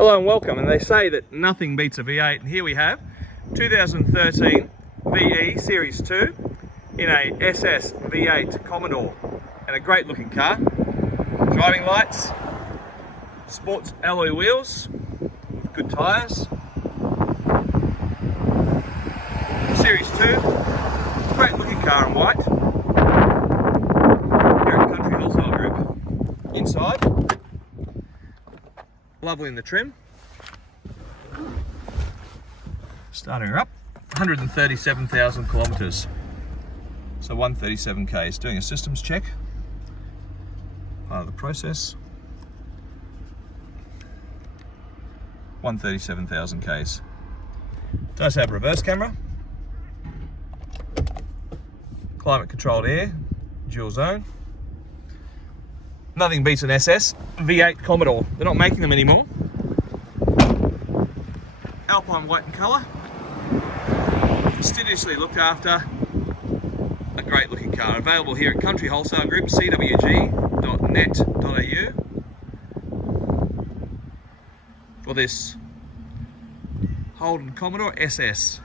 Hello and welcome. And they say that nothing beats a V8, and here we have 2013 VE Series 2 in a SS V8 Commodore, and a great looking car. Driving lights, sports alloy wheels, good tyres. Series 2, great looking car in white. Here at Country Wholesale Group. Inside, lovely in the trim. Starting her up, 137,000 kilometres. So 137 k's. Doing a systems check. Part of the process. 137,000 k's. Does have reverse camera. Climate controlled air, dual zone. Nothing beats an SS V8 Commodore. They're not making them anymore. Alpine white in colour. Fastidiously looked after. A great looking car. Available here at Country Wholesale Group, cwg.net.au. For this Holden Commodore SS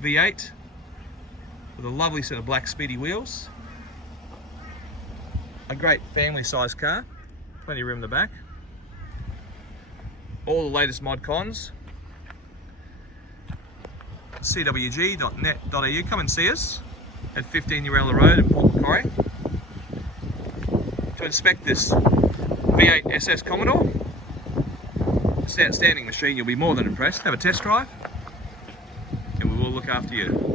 V8 with a lovely set of black speedy wheels. A great family size car, plenty of room in the back. All the latest mod cons. cwg.net.au. Come and see us at 15 Urella Road in Port Macquarie to inspect this V8 SS Commodore. It's an outstanding machine. You'll be more than impressed. Have a test drive and we will look after you.